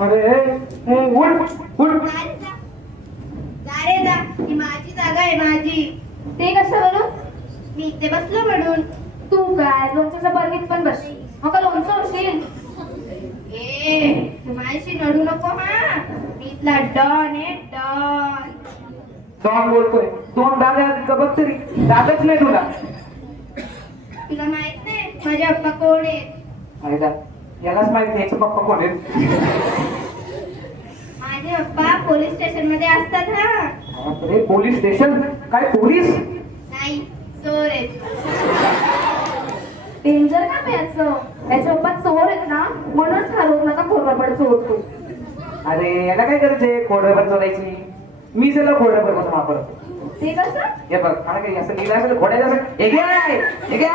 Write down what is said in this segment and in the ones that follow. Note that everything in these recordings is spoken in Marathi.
अरे उठ उठ. जा रे जा, ही माझी जागा आहे माझी. ते कसं म्हणून? मी इथे बसलो म्हणून. तू काय लोणच्याच्या बर्गीत पण बस. मग लोणचं होशील. ए तू माझ्याशी नडू नको हा. मी इथला डॉन आहे डॉन. डॉन बोलतोय. दोन दादा बघ तरी दादाच नाही तुला. तुला माहित नाही माझे पप्पा कोण आहेत? आईला यालाच माहित नाही पप्पा कोण आहेत. माझे पप्पा पोलीस स्टेशन मध्ये असतात हा. अरे पोलीस स्टेशन? काय पोलीस? नाही चोर आहेत. डेंजर का प्यायचं? त्याच्या पप्पा चोर आहेत ना, म्हणूनच हा रोज माझा खोडरबड चोरतो. अरे याला काय करायचंय खोडरबर चोरायची? मी त्याला खोडरबर कसं वापरतो. ते कसं? हे बघ मला काही असं लिहिलं असेल घोड्याचं असं हे घे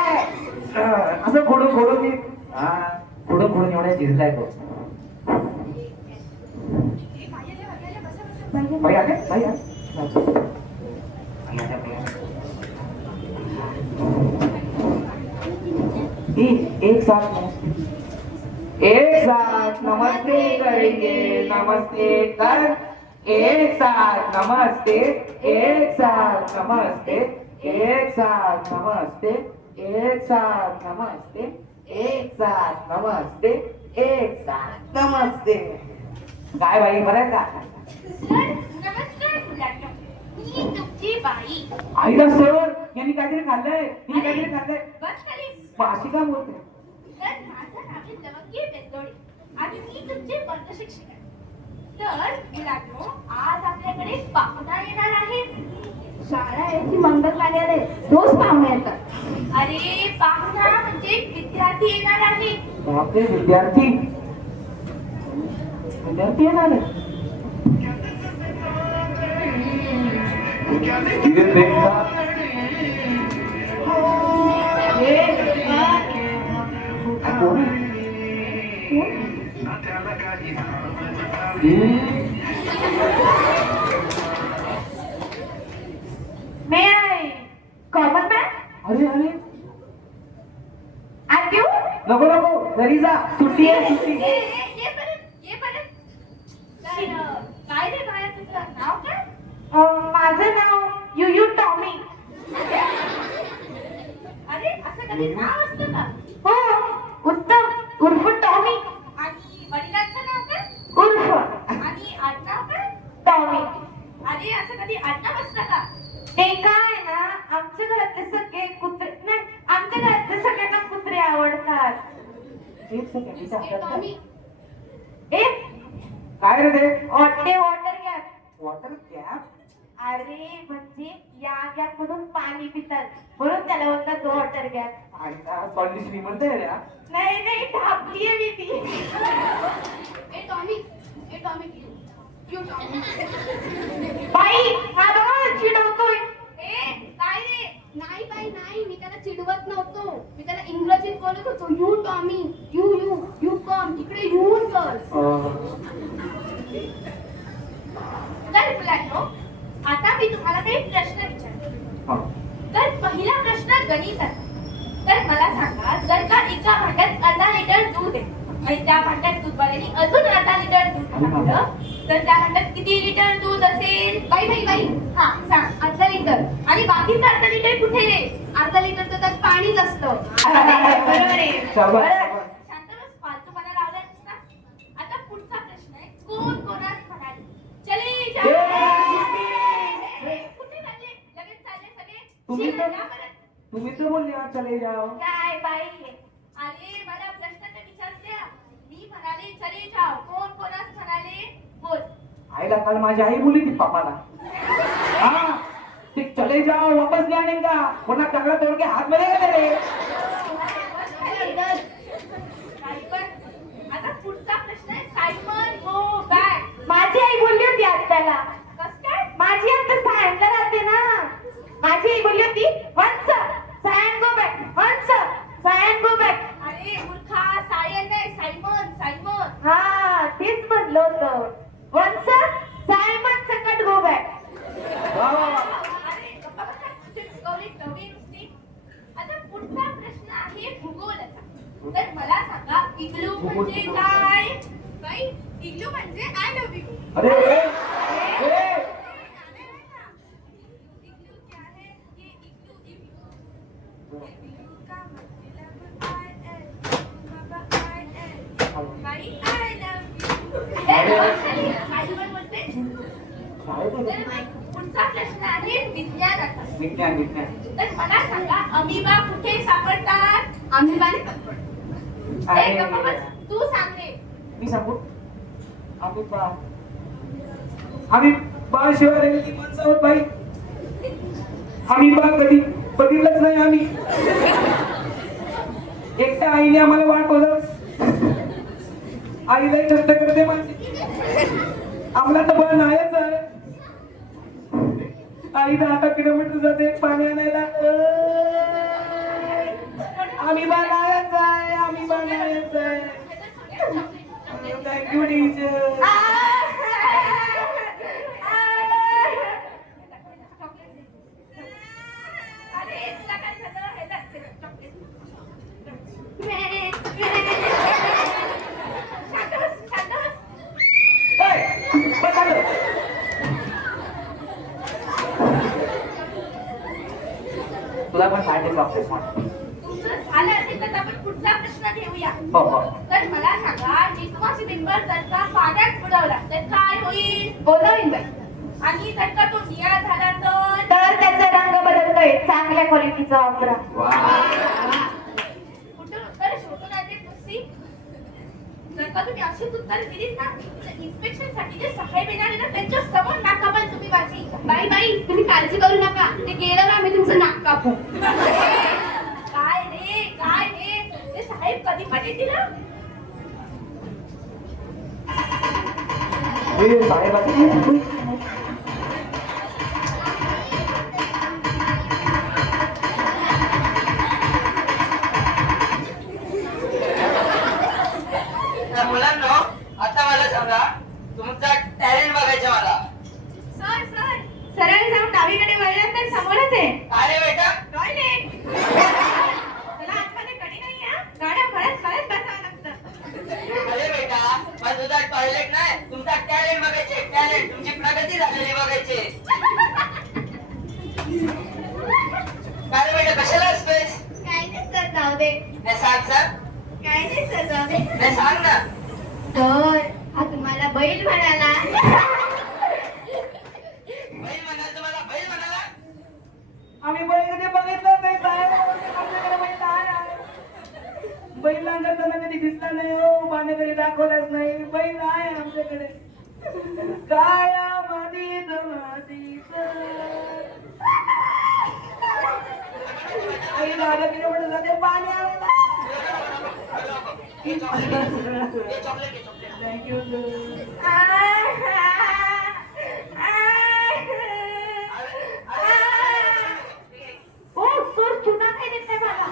असं खोडून खोडून मी खोडून खोडून एवढ्या जिरलाय तो. भाई आले भाई एक साथ नमस्ते करेंगे नमस्ते कर. एक साथ नमस्ते एक साथ नमस्ते एक साथ नमस्ते एक साथ नमस्ते एक साथ नमस्ते एक साथ नमस्ते. काय बाई बरं आहे का? नमस्कार मुलांनो, मी तुमची बाई. आईला सर यांनी काहीतरी खाल्लंय. यांनी काहीतरी खाल्लंय. बस खाली. अशी का बोलते? तर माझं नाव आहे लवंगी बेंदोडे आणि मी तुमचे वर्ग शिक्षक आहे. तर मुलांनो, आज आपल्याकडे पाहुणा येणार आहे. शाळा आहे की मंगल कार्यालय? रोज पाहुणे येतात. अरे पाहुणा म्हणजे विद्यार्थी येणार आहे. बापरे विद्यार्थी विद्यार्थी येणार आहे. धीरे देखा मे आई कॉमन मॅन अरे अरे आर यू? नको नको घरी जा. सुट्टी आहे सुट्टी. ये परत. काय रे बाया, तुझं नाव काय? माझं नाव युयू टॉमी. अरे असं कधी नाव असतं का? हो उत्तम उर्फ टॉमी. आणि वडिलांचं नाव काय? उर्फ आणि आडनाव काय? टॉमी. अरे असं कधी आडनाव असतं का? ते काय ना, आमच्या घरातले सगळे कुत्रे नाही, आमच्या घरातले सगळ्यांना कुत्रे आवडतात. एक सेकंड इथं ए, टॉमी. ए काय रे ते? Water gap. Water cap? अरे म्हणजे या गॅप मधून पाणी पितात म्हणून त्याला म्हणतात वॉटर गॅप. आईला कॉलेज श्रीमंत आहे रे. नाही नाही ढापलीये मी ती. ए टॉमी. You Tommy. बाई हा बघा चिडवतोय. ए काय रे? नाही बाई नाही, मी त्याला चिडवत नव्हतो. मी त्याला इंग्रजीत बोलत होतो. You Tommy. You come. इकडे येऊन कर. तर मुलांनो, आता मी तुम्हाला काही प्रश्न विचारते. तर पहिला प्रश्न गणिताचा. तर मला सांगा, जर का एका भांड्यात अर्धा लिटर दूध आहे आणि त्या भांड्यात दूध वाल्याने अजून अर्धा लिटर दूध टाकलं, तर त्या भांड्यात किती लिटर दूध असेल? बाई हा सांग. अर्धा लिटर. आणि बाकीचं अर्धा लिटर कुठे रे? अर्धा लिटर तर त्यात पाणीच असतं. बरोबर आहे. शांत बस, फालतूपणा लावलाय ना. आता पुढचा प्रश्न आहे, कोण कोणास म्हणाले चले जाओ. कुठे चालले? लगेच चालले सगळे. तुम्ही शिवाय जा परत. तुम्ही तर बोलले चले जाओ. काय बाई अरे मला प्रश्न तर विचारल्या. मी म्हणाले चले जाओ. कोण कोणास म्हणाले? बोल. आईला काल माझी आई बोलली ती पप्पाला. हाँ ते चले जाओ वापस नहीं आने का वरना तगड़ा तोड़ के हाथ में लेगा तेरे. आता पुढचा प्रश्न आहे, सायमन गो बॅक. माझी आई बोलली होती आत्याला. कस काय? माझी आत्या सायनला राहते ना. माझी आई बोलली होती once Sion go back, once Sion go back. अरे मूर्खा, सायन नाही, सायमन. हा तेच म्हणलं होतं. वन्स सायमन सकट गो बॅक. अरे गप्पा बसा, चिटकवली टवळी नुसती. आता पुढचा प्रश्न आहे भूगोलाचा. तर मला सांगा, इग्लू म्हणजे काय? बाई इग्लू म्हणजे आय लव्ह यू. अरे ए, ए, इग्लू क्या है ये इग्लू इग्लू का मतलब I L बाबा I L बाई I love you. माझी पण बोलते. तर पुढचा प्रश्न आहे विज्ञानाचा. विज्ञान विज्ञान. तर मला सांगा अमिबा कुठे सापडतात? अमिबा अरे तू सांगे. मी सांगू आम्ही बा शिवाय रेल्वेची माणसं आहोत बाई. आम्ही बा कधी बघितलंच नाही. आम्ही एकट्या आईने आम्हाला वाट बघत. आईलाही कष्ट करते माझी. आम्हाला तर बा नाहीच आहे. आई 10 किलोमीटर जाते पाणी आणायला. आम्ही बा नाहीच आहे. आम्ही बा नाहीच आहे. Thank you teacher. तुला पण सांगितलं डॉक्टर झालं असेल तर आपण पुढचा प्रश्न घेऊया. हो हो. तर मला सांगा निकमाची बिंबर जर का पाण्यात बुडवला तर काय होईल? बोलवीन बाई. आणि जर का तो निळा झाला तर? तर त्याचा रंग बदलतोय. चांगल्या क्वालिटीचा वापरा. कुठून उत्तर शोधून आले तुझी? जर का तुम्ही अशीच उत्तर दिलीत ना तर इन्स्पेक्शन साठी जे साहेब येणार आहे ना त्यांच्या समोर नाक कापाल तुम्ही माझी. बाई बाई तुम्ही काळजी करू नका. ते गेल्यावर आम्ही तुमचं नाक कापू. काय रे ते साहेब कधी पण येतील ना? मुलांनो आता मला सांगा तुमचा टॅलेंट बघायचा मला. सर सरळ जाऊन डावीकडे वळलात तर समोरच आहे. काय रे बेटा? काय नाही त्याला आतमध्ये कडी नाही हा. गाड्या फळत बसावं लागतं. अरे बेटा पण तुझा टॉयलेट नाही तुमचा टॅलेंट बघायचे. टॅलेंट तुमची प्रगती झालेली बघायचे. काय रे बेटा कशाला असतोयस? काय नाही सर जाऊ दे. नाही सांग काय नाही सर जाऊ दे. नाही सांग ना. सर हा तुम्हाला बैल म्हणाला. बैल म्हणाल तुम्हाला बैल म्हणाला? आम्ही बैल कधी बघितलं नाही साहेब. आमच्याकडे बैल आहे. बैल नांगरताना कधी दिसला नाही हो. पाने कधी दाखवलाच नाही. बैल आहे आमच्याकडे. काळ्या मातीत आई 10 किलोमीटर जाते पाणी आणायला. हे चॉकलेट थँक्यू ओ सर चुना काय देते मला.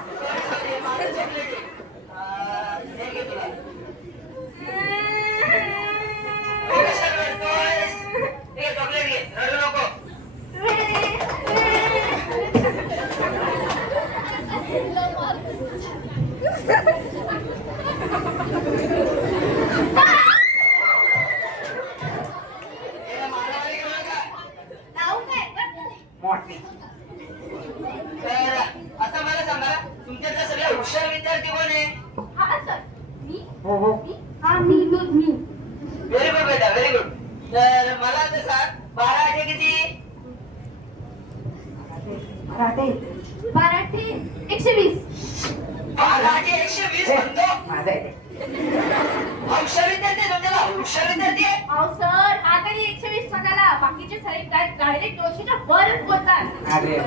चॉकलेट घे रडू नको. नाव काय? मोठी. तर आता मला सांगा तुमच्यातल्या सगळ्या हुशार विद्यार्थी कोण आहे? हा सर मी हो हो. हा मी. व्हेरी गुड बेटा व्हेरी गुड. तर मला आता सांग 12 8 किती? मराठी. मराठी 120. 12 8 120 म्हणतो. माझा आहे. हुशार विद्यार्थी तुमच्याला हुशार विद्यार्थी आहे. अहो सर हा तरी 120 म्हणाला. बाकीचे साहेब डायरेक्ट 200च्या वरच बोलतात. अरे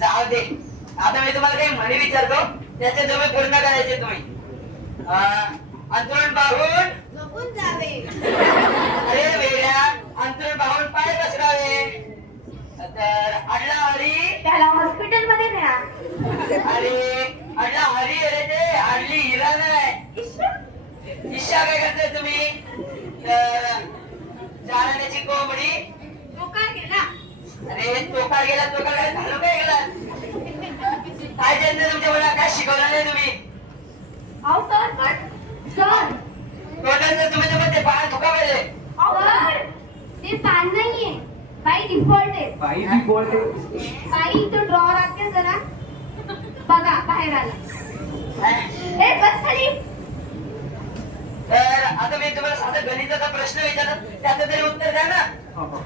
जाऊ दे. आता मी तुम्हाला काही म्हणी विचारतो त्याचे तुम्ही पूर्ण करायचे तुम्ही. अंतरुण बाहून झोपून जावे. अरे वेड्या अंतरुण बाहून पाय पसरावे. तर अडला हरी. त्याला हॉस्पिटल मध्ये न्या. अरे अडला हरी अरे ते हरली हिरा नाही. ईशा काय करताय तुम्ही? तर जाण्याची कोंबडी. मोकार गेला. अरे तोकार गेला तोकार काय घालू काय गेला? काय त्यांनी तुमच्या मुलाला काय शिकवलं नाही तुम्ही? अहो सर पण सर तोंडाचं तुम्ही तर म्हणते ते पान नाहीये, बाई डिफॉल्ट आहे. बाई डिफॉल्ट बाई तो ड्रॉवर आते जरा बघा बाहेर आला. ए बस खाली. तर आता मी तुम्हाला साधा गणिताचा प्रश्न विचारत त्याचं तरी उत्तर द्या ना.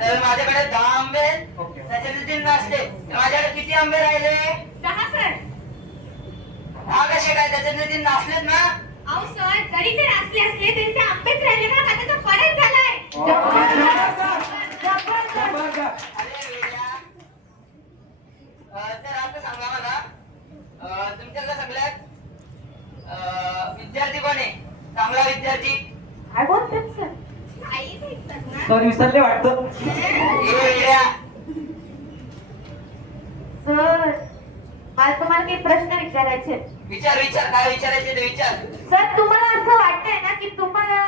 तर माझ्याकडे 10 आंबे आहेत, ओके. त्याच्यातले 3 नासले. माझ्याकडे किती आंबे राहिले? 10 सर. 10 कसे काय? त्याच्यातले 3 नासलेत ना. अहो सर जरी ते नाचले असले तरी ते आंबेच राहिले ना, आता तो फरक झालाय. अरे वेड्या. तर आता सांगा मला तुमच्यातल्या सगळ्यात विद्यार्थी कोण आहे? चांगला विद्यार्थी? काय बोलतात सर? आई भेटतात ना. सर विसरले वाटतं. ए वेड्या. सर मला तुम्हाला काही प्रश्न विचारायचे आहेत. विचार विचार काय विचारायचे ते विचार. सर तुम्हाला असं वाटतंय ना की तुम्हाला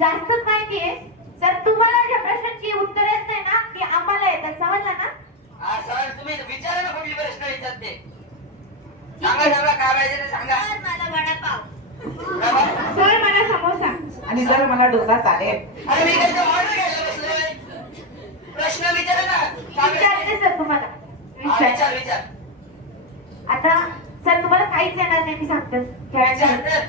जास्तच माहिती आहे. सर तुम्हाला ज्या प्रश्नांची उत्तर येत नाही ना ती आम्हाला येतात, समजलं ना? हा सर तुम्ही विचारा ना कुठली प्रश्न विचारते. सांगा सांगा काय पाहिजे ते सांगा. सर मला वडापाव. काय बा? सर मला समोसा. आणि सर मला डोसा चालेल. अरे मी काय ऑर्डर घ्यायला बसलोय. प्रश्न विचारा ना. काय विचारते सर तुम्हाला. हा, विचार विचार आता सर तुम्हाला काहीच येणार नाही मी सांगते. विचार तर.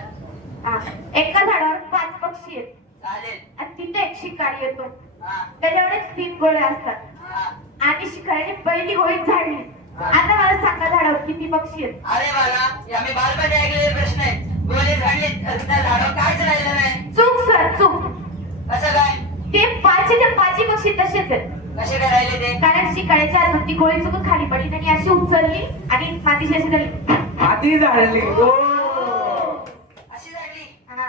हा. एका झाडावर 5 पक्षी आहेत चालेल. आणि तिथे एक शिकारी येतो. हा त्याच्याकडे 3 गोळे असतात हा. आणि शिकारीने पहिली गोळी झाडली. आता मला सांगा झाडावर किती पक्षी आहेत? अरे मला या मी बालपणी ऐकलेले प्रश्न आहे. गोले झाडले त्या झाडावर काहीच राहिलं नाही. चूक सर चूक. कसं काय? ते 5च्या 5 पक्षी तसेच आहेत. कसे काय राहिले ते? कारण शिकाऱ्याच्या हातून ती गोळी चुकून खाली पडली. त्यांनी अशी उचलली आणि मातीशी अशी झाली. आधी झाडली. ओ. अशी झाली. हा.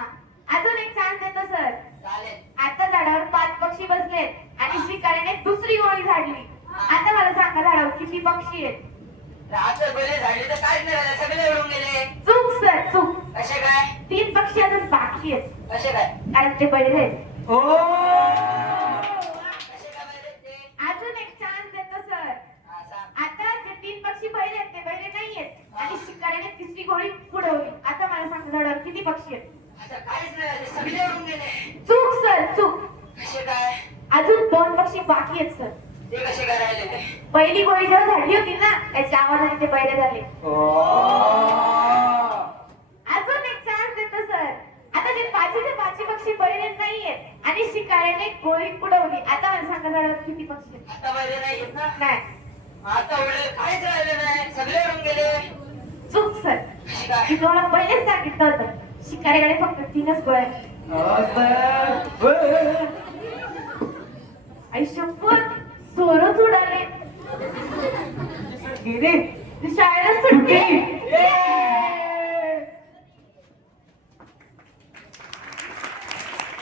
अजून एक चान्स देतो सर. चालेल. आता झाडावर 5 पक्षी बसलेत आणि शिकाऱ्याने दुसरी गोळी झाडली. आता मला सांगा झाडावर किती पक्षी आहेत? आता गोले झाडले तर काहीच नाही राहिलं. सगळे उडून गेले. चूक सर चूक. कसे काय? 3 पक्षी अजून बाकी आहेत कसे काय? कारण ते पहिले आहेत. ओ. कसे काय पाहिजे ते? अजून एक चान्स देतो सर. हा, सांग. आता जे 3 पक्षी पहिले आहेत ते पहिले नाहीयेत आणि शिकाऱ्याने तिसरी गोळी पुढवली. आता मला सांगा झाडावर किती पक्षी आहेत? आता काहीच नाही राहिले. सगळे उडून गेले. चूक सर चूक. कसे काय? अजून 2 पक्षी बाकी आहेत सर. ते कसे काय राहिले? पहिली गोळी जेव्हा झाडली होती ना त्याच्या आवाजाने ते पहिले झाले. ओ. अजून एक चान्स देतो सर. आता जे 5च्या 5 पक्षी पहिले नाहीयेत आणि शिकाऱ्याने गोळी पुढवली. आता मला सांगा झाडावर किती पक्षी आहेत? आता पहिले नाही येत ना. नाही. आता उडले काहीच राहिले नाही. सगळे उडून गेले. चूक सर. कसे काय? मी तुम्हाला पहिलेच सांगितलं होतं शिकाऱ्याकडे फक्त 3च गोळ्या आहेत. ओ, सर. आई शपथ सोरच उडाले. गेले. शाळेला सुट्टी. ए.